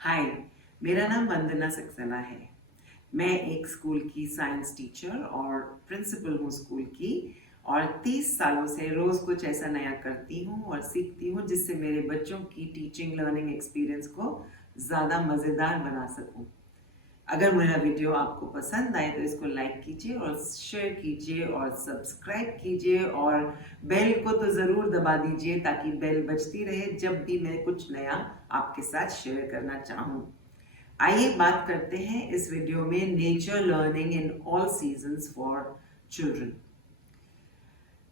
हाय, मेरा नाम वंदना सक्सेना है। मैं एक स्कूल की साइंस टीचर और प्रिंसिपल हूँ स्कूल की। और 30 सालों से रोज कुछ ऐसा नया करती हूँ और सीखती हूँ जिससे मेरे बच्चों की टीचिंग लर्निंग एक्सपीरियंस को ज़्यादा मज़ेदार बना सकूँ। अगर मेरा वीडियो आपको पसंद आए तो इसको लाइक कीजिए और शेयर कीजिए और सब्सक्राइब कीजिए और बेल को तो ज़रूर दबा दीजिए ताकि बेल बजती रहे जब भी मैं कुछ नया आपके साथ शेयर करना चाहूँ। आइए बात करते हैं इस वीडियो में nature learning in all seasons for children.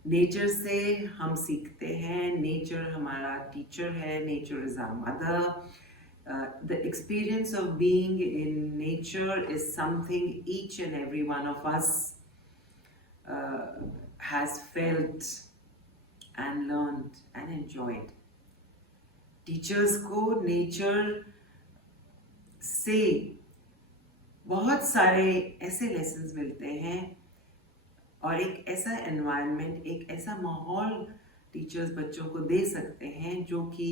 Nature से हम सीखते हैं, नेचर हमारा टीचर है, nature is our mother. The experience of being in nature is something each and every one of us has felt and learned and enjoyed. Teachers को nature से बहुत सारे ऐसे लेसन्स मिलते हैं और एक ऐसा एनवायरनमेंट, एक ऐसा माहौल टीचर्स बच्चों को दे सकते हैं जो कि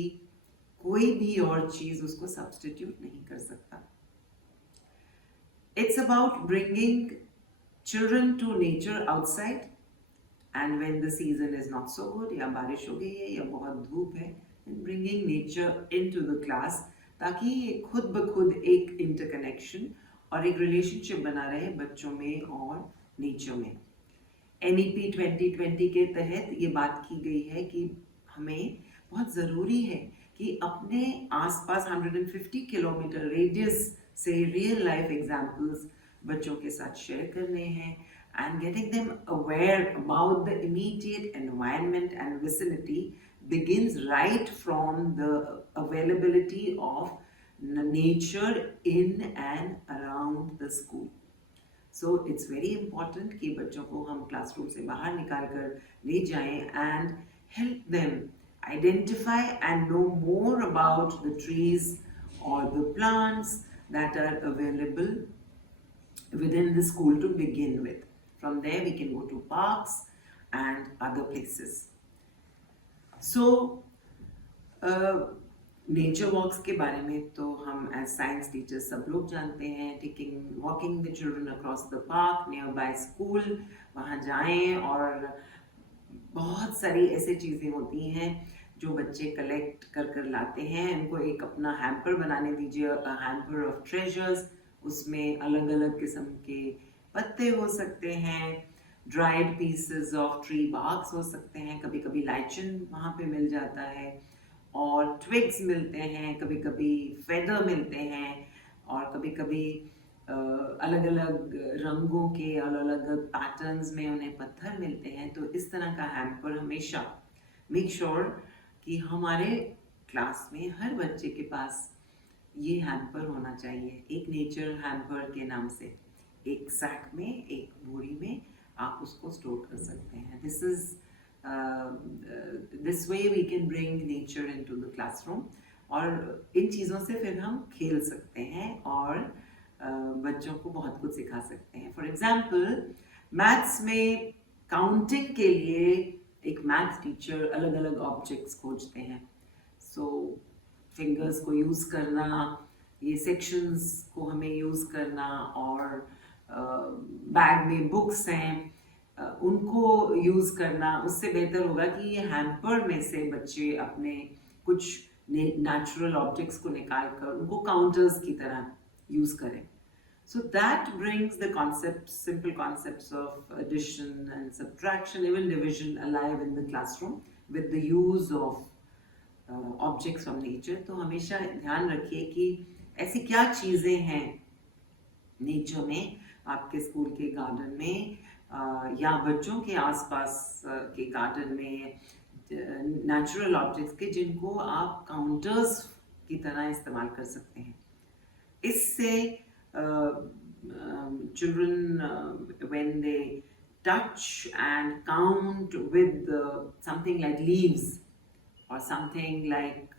कोई भी और चीज़ उसको सब्स्टिट्यूट नहीं कर सकता। It's about bringing children to nature outside and when the season is not so good या बारिश हो गई है या बहुत धूप है, then bringing nature into the class ताकि ये खुद ब खुद एक इंटरकनेक्शन और एक रिलेशनशिप बना रहे बच्चों में और नेचर में। NEP 2020 के तहत ये बात की गई है कि हमें बहुत ज़रूरी है कि अपने आसपास 150 किलोमीटर रेडियस से रियल लाइफ एग्जाम्पल्स बच्चों के साथ शेयर करने हैं and getting them aware about the immediate environment and vicinity begins right from the availability of nature in and around the school. So it's very important कि बच्चों को हम क्लासरूम से बाहर निकाल कर ले जाएं and help them identify and know more about the trees or the plants that are available within the school to begin with. From there we can go to parks and other places. So nature walks के बारे में तो हम as science teachers सब लोग जानते हैं। Taking walking the children across the park near by school, वहाँ जाएं और बहुत सारी ऐसी चीज़ें होती हैं जो बच्चे कलेक्ट कर कर लाते हैं। उनको एक अपना हैम्पर बनाने दीजिए, हैम्पर ऑफ ट्रेजर्स। उसमें अलग अलग किस्म के पत्ते हो सकते हैं, dried pieces of tree barks हो सकते हैं, कभी कभी लाइचन वहाँ पे मिल जाता है और ट्विग्स मिलते हैं, कभी कभी फेदर मिलते हैं और कभी कभी अलग अलग रंगों के अलग अलग पैटर्न्स में उन्हें पत्थर मिलते हैं। तो इस तरह का हैम्पर हमेशा मेक श्योर कि हमारे क्लास में हर बच्चे के पास ये हैम्पर होना चाहिए, एक नेचर हैम्पर के नाम से। एक सैक में, एक बोरी में आप उसको स्टोर कर सकते हैं। this way we can bring nature into the classroom और इन चीज़ों से फिर हम खेल सकते हैं और बच्चों को बहुत कुछ सिखा सकते हैं। फॉर एग्जाम्पल मैथ्स में काउंटिंग के लिए एक मैथ टीचर अलग अलग ऑब्जेक्ट्स खोजते हैं। सो फिंगर्स को यूज़ करना, ये सेक्शंस को हमें यूज़ करना और बैग में बुक्स हैं उनको यूज़ करना, उससे बेहतर होगा कि ये हैम्पर में से बच्चे अपने कुछ नेचुरल ऑब्जेक्ट्स को निकाल कर उनको काउंटर्स की तरह यूज़ करें। So that brings the concepts, simple concepts of addition and subtraction, even division alive in the classroom with the use of objects from nature. तो हमेशा ध्यान रखिए कि ऐसी क्या चीज़ें हैं नेचर में, आपके स्कूल के गार्डन में या बच्चों के आसपास के गार्डन में, नेचुरल ऑब्जेक्ट्स के जिनको आप काउंटर्स की तरह इस्तेमाल कर सकते हैं। इससे children when they touch and count with something like leaves or something like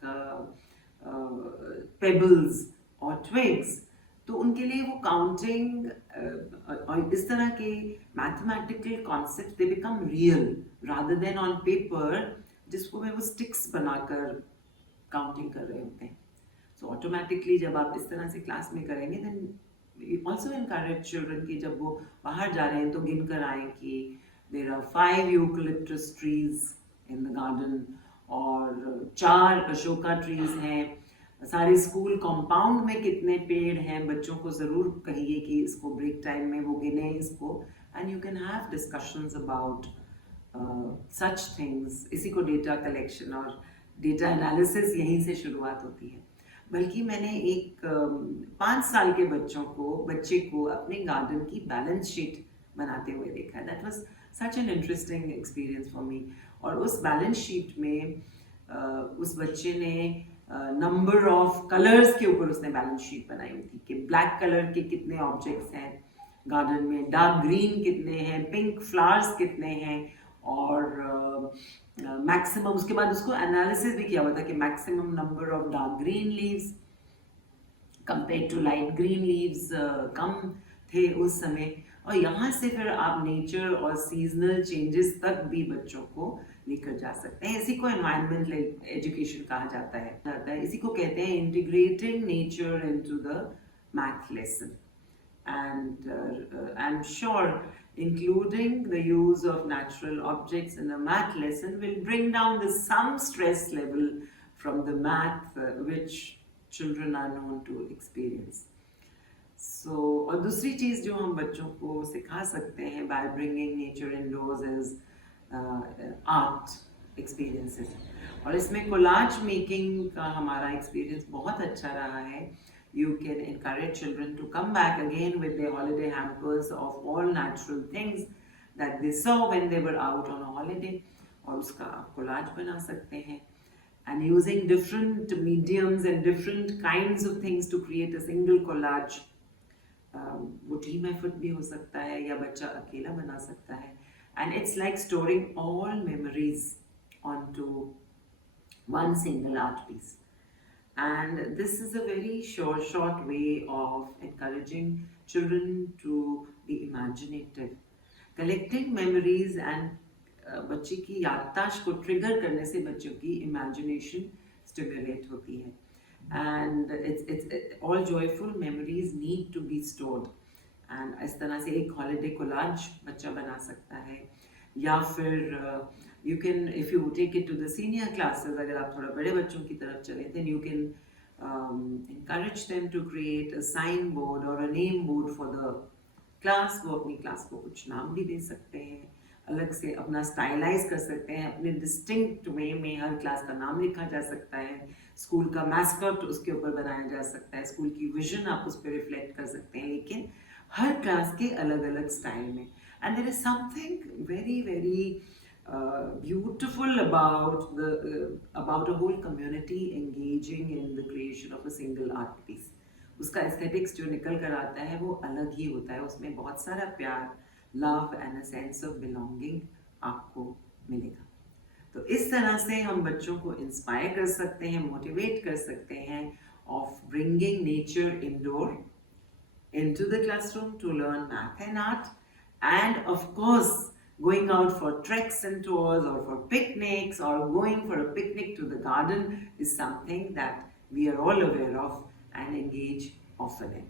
pebbles or twigs, तो उनके लिए वो काउंटिंग और इस तरह के mathematical concept they become real rather than on paper जिसको में वो स्टिक्स बनाकर काउंटिंग कर रहे होते हैं। So automatically जब आप इस तरह से क्लास में करेंगे then we also encourage children कि जब वो बाहर जा रहे हैं तो गिन कर आए कि there are 5 eucalyptus trees in the garden और 4 अशोका ट्रीज हैं, सारे स्कूल कंपाउंड में कितने पेड़ हैं, बच्चों को ज़रूर कहिए कि इसको ब्रेक टाइम में वो गिने इसको, and you can have discussions about such things. इसी को डेटा कलेक्शन और डेटा एनालिसिस यहीं से शुरुआत होती है. बल्कि मैंने एक 5 साल के बच्चे को अपने गार्डन की बैलेंस शीट बनाते हुए देखा. That was such an interesting experience for me. और उस बैलेंस शीट में उस बच्चे ने नंबर ऑफ कलर्स के ऊपर उसने बैलेंस शीट बनाई हुई थी कि ब्लैक कलर के कितने ऑब्जेक्ट्स हैं गार्डन में, डार्क ग्रीन कितने हैं, पिंक फ्लावर्स कितने हैं, और मैक्सिमम उसके बाद उसको एनालिसिस भी किया हुआ था कि maximum number of dark green leaves compare to light green leaves कम थे उस समय. और यहाँ से फिर आप नेचर और सीजनल चेंजेस तक भी बच्चों को लेकर जा सकते हैं. इसी को एनवायरमेंटल एजुकेशन कहा जाता है. इसी को कहते हैं integrating nature into the math lesson. And I'm sure including the use of natural objects in a math lesson will bring down the some stress level from the math which children are known to experience. So और दूसरी चीज़ जो हम बच्चों को सिखा सकते हैं by bringing nature indoors is art experiences. और इसमें कोलाज मेकिंग का हमारा एक्सपीरियंस बहुत अच्छा रहा है. You can encourage children to come back again with their holiday hampers of all natural things that they saw when they were out on a holiday, और उसका आप कोलाज बना सकते हैं. And using different mediums and different kinds of things to create a single collage. वो team effort भी हो सकता है या बच्चा अकेला बना सकता है. And it's like storing all memories onto one single art piece. And this is a very short way of encouraging children to be imaginative. Collecting memories and बच्चे की याददाश्त को ट्रिगर करने से बच्चों की imagination stimulate होती है. And it's all joyful memories need to be stored. And इस तरह से एक holiday collage बच्चा बना सकता है. या फिर you can, if you take it to the senior classes, अगर आप थोड़ा बड़े बच्चों की तरफ चले, then you can encourage them to create a sign board or a name board for the class. वो अपनी क्लास को कुछ नाम भी दे सकते हैं, अलग से अपना स्टाइलाइज कर सकते हैं, अपने डिस्टिंक्ट वे में हर क्लास का नाम लिखा जा सकता है, स्कूल का मैस्कॉट उसके ऊपर बनाया जा सकता है, स्कूल की विजन आप उस पर रिफ्लेक्ट कर सकते हैं, लेकिन हर क्लास के अलग अलग स्टाइल में. And there is something very very beautiful about a whole community engaging in the creation of a single art piece. उसका aesthetics जो निकल कर आता है वो अलग ही होता है. उसमें बहुत सारा प्यार, love and a sense of belonging आपको मिलेगा. तो इस तरह से हम बच्चों को इंस्पायर कर सकते हैं, मोटिवेट कर सकते हैं of bringing nature indoor into the classroom to learn math and art, and of course going out for treks and tours or for picnics or going for a picnic to the garden is something that we are all aware of and engage often in.